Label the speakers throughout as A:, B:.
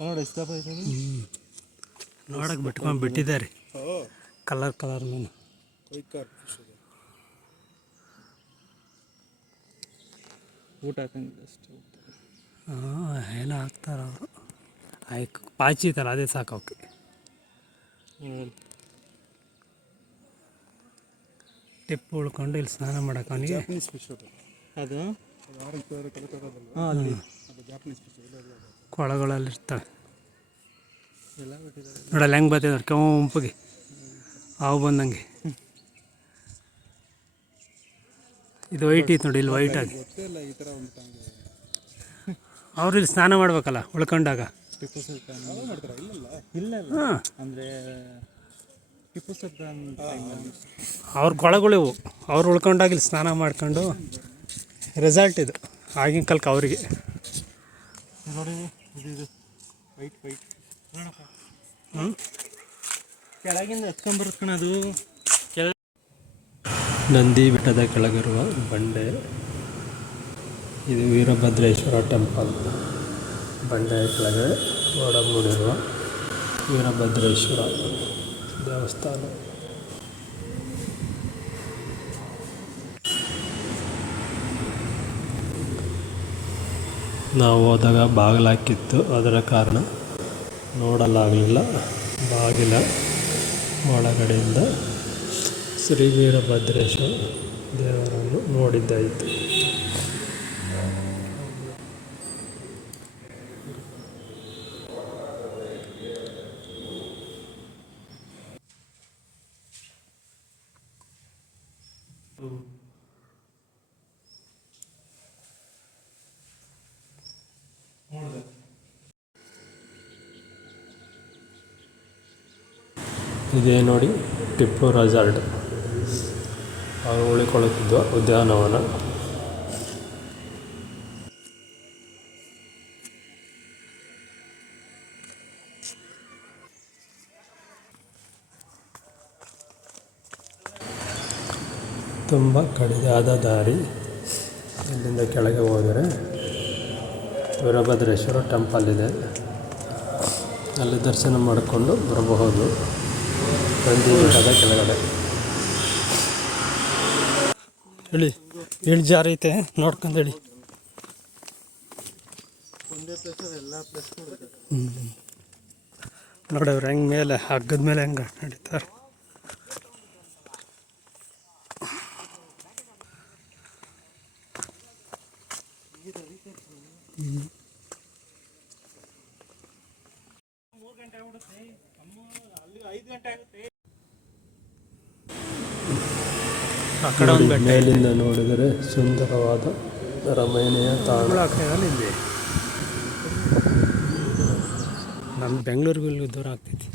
A: ನೋಡಿ ಹ್ಞೂ
B: ನೋಡಕ್ಕೆ ಬಿಟ್ಕೊಂಡು ಬಿಟ್ಟಿದ್ದಾರೆ. ಕಲರ್ ಕಲರ್ ಮೀನು.
A: ಊಟ
B: ಹಾಂ ಏನೋ ಹಾಕ್ತಾರೆ ಅವರು. ಆಯ್ಕೆ ಪಾಚಿ ಐತಲ್ಲ ಅದೇ ಸಾಕು ಅವಕ್ಕೆ. ಟಿಪ್ಪು ಉಳ್ಕೊಂಡು ಇಲ್ಲಿ ಸ್ನಾನ ಮಾಡಕ್ಕೆ ಅವನಿಗೆ.
A: ಅದು. ಹಾಂ ಅಲ್ಲಿ
C: ಅದು ಜಾಪನೀಸ್ ಫಿಶ್ ಇಲ್ಲ ಇಲ್ಲ ಅದು.
B: ಕೊಳಗಳಲ್ಲಿ ಇರ್ತವೆ
A: ಎಲ್ಲ ಬಿಟ್ಟಿದ್ದಾರೆ
B: ನೋಡಲ್ಲ, ಹೆಂಗೆ ಬರ್ತಿದ್ದಾರೆ ಕೆಂಪಗೆ. ಹಾವು ಬಂದಂಗೆ. ಇದು ವೈಟ್ ಇತ್ತು ನೋಡಿ, ಇಲ್ಲಿ ವೈಟ್ ಆಗಿ. ಅವ್ರು ಇಲ್ಲಿ ಸ್ನಾನ ಮಾಡ್ಬೇಕಲ್ಲ, ಉಳ್ಕೊಂಡಾಗ? ಅವ್ರ ಕೊಳಗಳು ಇವು. ಅವ್ರು ಉಳ್ಕೊಂಡಾಗ ಇಲ್ಲಿ ಸ್ನಾನ ಮಾಡ್ಕೊಂಡು ರಿಸಲ್ಟ್ ಇದು. ಆಗಿನ ಕಾಲಕ್ಕೆ ಅವರಿಗೆ.
A: ನೋಡಿ, ಇದು ವೈಟ್ ವೈಟ್ ಕೆಳಗಿಂದ ಹತ್ಕೊಂಬರುತ್ತೆ ಕಣ ಅದು. ಕೆಳ
B: ನಂದಿ ಬೆಟ್ಟದ ಕೆಳಗಿರುವ ಬಂಡೆ. ಇದು ವೀರಭದ್ರೇಶ್ವರ ಟೆಂಪಲ್ ಬಂಡೆಯ ಕೆಳಗೆ ಒಡಮೂಡಿರುವ ವೀರಭದ್ರೇಶ್ವರ ದೇವಸ್ಥಾನ. ನಾವು ಹೋದಾಗ ಬಾಗಿಲಾಕಿತ್ತು. ಅದರ ಕಾರಣ ನೋಡಲಾಗಲಿಲ್ಲ. ಬಾಗಿಲ ಒಳಗಡೆಯಿಂದ ಶ್ರೀ ವೀರಭದ್ರೇಶ್ವರ ದೇವರನ್ನು ನೋಡಿದ್ದಾಯಿತು. ಇದೇ ನೋಡಿ, ಟಿಪ್ಪು ರೆಸಾರ್ಟ್ ಅವರು ಉಳಿಕೊಳ್ಳುತ್ತಿದ್ದ ಉದ್ಯಾನವನ. ತುಂಬ ಕಡಿದಾದ ದಾರಿ. ಇಲ್ಲಿಂದ ಕೆಳಗೆ ಹೋದರೆ ವೀರಭದ್ರೇಶ್ವರ ಟೆಂಪಲ್ ಇದೆ. ಅಲ್ಲಿ ದರ್ಶನ ಮಾಡಿಕೊಂಡು ಬರಬಹುದು. ನಂದಿ ಬೆಟ್ಟದ ಕೆಳಗಡೆ ಹೇಳಿ ಇಳಿಜಾರೈತೆ ನೋಡ್ಕೊಂಡು ಹೇಳಿ.
A: ಒಂದೇ ಪ್ಲೇಸಲ್ಲಿ ಎಲ್ಲ ಪ್ಲೇಸ್ ನೋಡಿದೆ
B: ನೋಡಿ ಅವ್ರು ಹೆಂಗೆ ಮೇಲೆ, ಹಗ್ಗದ ಮೇಲೆ ಹೆಂಗೆ ನಡೀತಾರೆ. ಆ ಕಡೆ ಒಂದು ಬೆಟ್ಟ. ಮೇಲಿಂದ ನೋಡಿದರೆ ಸುಂದರವಾದ ರಮಣೀಯ ತಾಣ. ಇಲ್ಲಿ ನಮ್ಮ ಬೆಂಗಳೂರಿಗೂ ದೂರ ಆಗ್ತೈತಿ.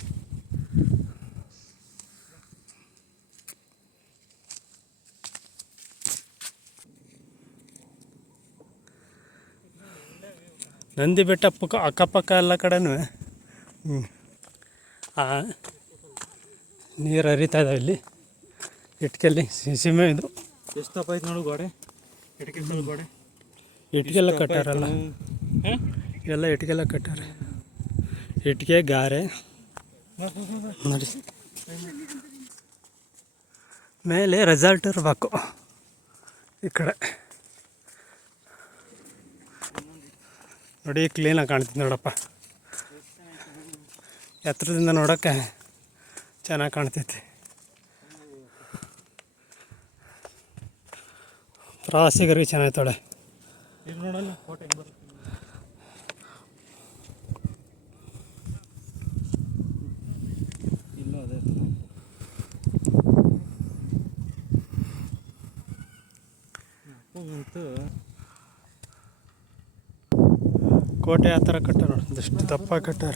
B: ನಂದಿ ಬೆಟ್ಟ ಪಕ್ಕ ಅಕ್ಕಪಕ್ಕ ಎಲ್ಲ ಕಡೆನೂ ನೀರು ಹರಿತಾ ಇದಾವೆ ಇಲ್ಲಿ. ಇಟ್ಕೆಲ್ಲಿ ಸೀಮೆ ಇದು.
A: ಎಷ್ಟು ದಪ್ಪ ಐತೆ ನೋಡು ಗೋಡೆ? ಇಟ್ಕೆ ಗೋಡೆ.
B: ಇಟ್ಕೆಲ್ಲ ಕಟ್ಟಾರಲ್ಲ. ಎಲ್ಲ ಇಟ್ಕೆಲ್ಲ ಕಟ್ಟಾರೆ. ಇಟ್ಕೆ ಗಾರೆ. ನೋಡಿ. ಮೇಲೆ ರೆಸಾರ್ಟ್ ಇರಬೇಕು. ಈ ಕಡೆ. ನೋಡಿ ಕ್ಲೀನಾಗಿ ಕಾಣ್ತಿದೆ ನೋಡಪ್ಪ. ಎತ್ತರದಿಂದ ನೋಡೋಕ್ಕೆ ಚೆನ್ನಾಗಿ ಕಾಣ್ತೈತಿ. ಪ್ರವಾಸಿಗರಿಗೆ ಚೆನ್ನಾಗಿ
A: ತೊಳೆ. ನೋಡಲ್ಲ ಕೋಟೆ
B: ಆ ಥರ ಕಟ್ಟ ನೋಡಿ. ಒಂದಿಷ್ಟು ದಪ್ಪ ಕಟ್ಟಾರ.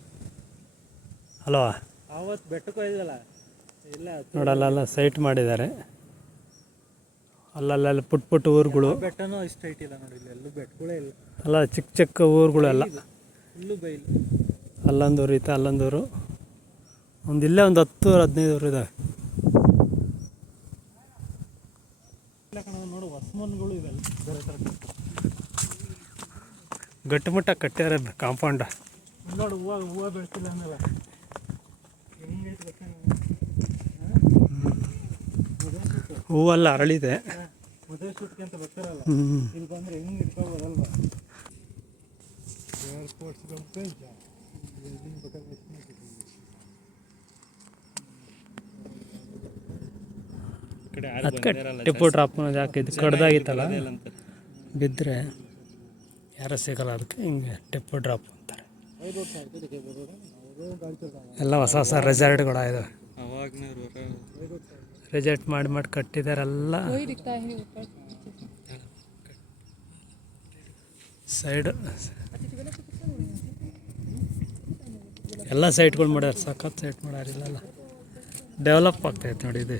B: ಅಲ್ವಾ
A: ಆವತ್ತು ಬೆಟ್ಟಕ್ಕೆ ಹೋಯ್ದಲ್ಲ ಇಲ್ಲ ನೋಡಲ್ಲ
B: ನೋಡಲ್ಲ ಸೈಟ್ ಮಾಡಿದ್ದಾರೆ. ಅಲ್ಲಲ್ಲ ಪುಟ್ ಪುಟ್ ಊರುಗಳು.
A: ಬೆಟ್ಟನೂ ಇಷ್ಟು ಇಟ್ಟಿಲ್ಲ ಇಲ್ಲ ನೋಡಿ ಇಲ್ಲಿ ಎಲ್ಲೂ ಬೆಟ್ಟಗಳೇ ಇಲ್ಲ.
B: ಅಲ್ಲ ಚಿಕ್ಕ ಚಿಕ್ಕ ಊರುಗಳೆಲ್ಲ
A: ಇಲ್ಲೂ. ಬೈಲು.
B: ಅಲ್ಲೊಂದೂರು ಐತೆ ಅಲ್ಲೊಂದೂರು. ಒಂದು ಇಲ್ಲೇ ಒಂದು ಹತ್ತು ಹದಿನೈದು ಊರು
A: ಕಣ ನೋಡು ಹೊಸಮನ್ಗಳು ಇವೆಲ್ಲ. ಬೇರೆ ಥರ
B: ಗಟ್ಟಿಮುಟ್ಟ ಕಟ್ಟ್ಯಾರ ಕಾಂಪೌಂಡ.
A: ನೋಡು ಹೂವು ಹೂವು ಬೆಳೆಸಿಲ್ಲ ಗೊತ್ತಾ
B: ಹೂವೆಲ್ಲ, ಅರಳಿದೆ. ಅದಕ್ಕೆ ಟಿಪ್ಪು ಡ್ರಾಪ್ ಹಾಕಿದ್ದು. ಕಡ್ದಾಗಿತ್ತಲ್ಲ? ಬಿದ್ದರೆ ಯಾರೂ ಸಿಗಲ್ಲ ಅದಕ್ಕೆ ಹಿಂಗೆ ಟಿಪ್ಪು ಡ್ರಾಪ್ ಅಂತಾರೆ. ಎಲ್ಲ ಹೊಸ ಹೊಸ ರೆಸಾರ್ಟ್ಗಳು
A: ಇದು.
B: ರೆಸಾರ್ಟ್ ಮಾಡಿ ಮಾಡಿ ಕಟ್ಟಿದಾರೆಲ್ಲ. ಸೈಡ್ ಎಲ್ಲ ಸೈಟ್ಗಳು ಮಾಡ್ಯಾರ ಸಖತ್ ಸೈಟ್ ಮಾಡ್ಯಾರ ಇಲ್ಲೆಲ್ಲ. ಡೆವಲಪ್ ಆಗ್ತೈತೆ ನೋಡಿ ಇದು.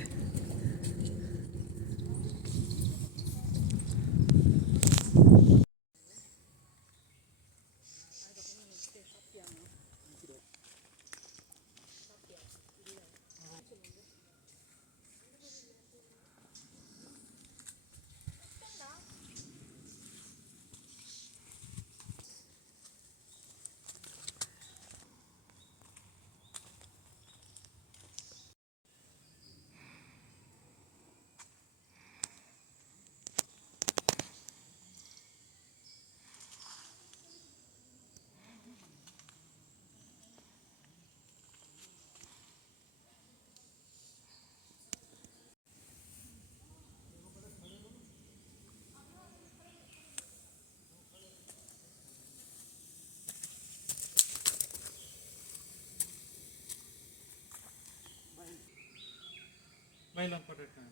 A: ಮೈಲ್ ಒಂದು ಫೋಟೋ ಇಟ್ಕೊಂಡು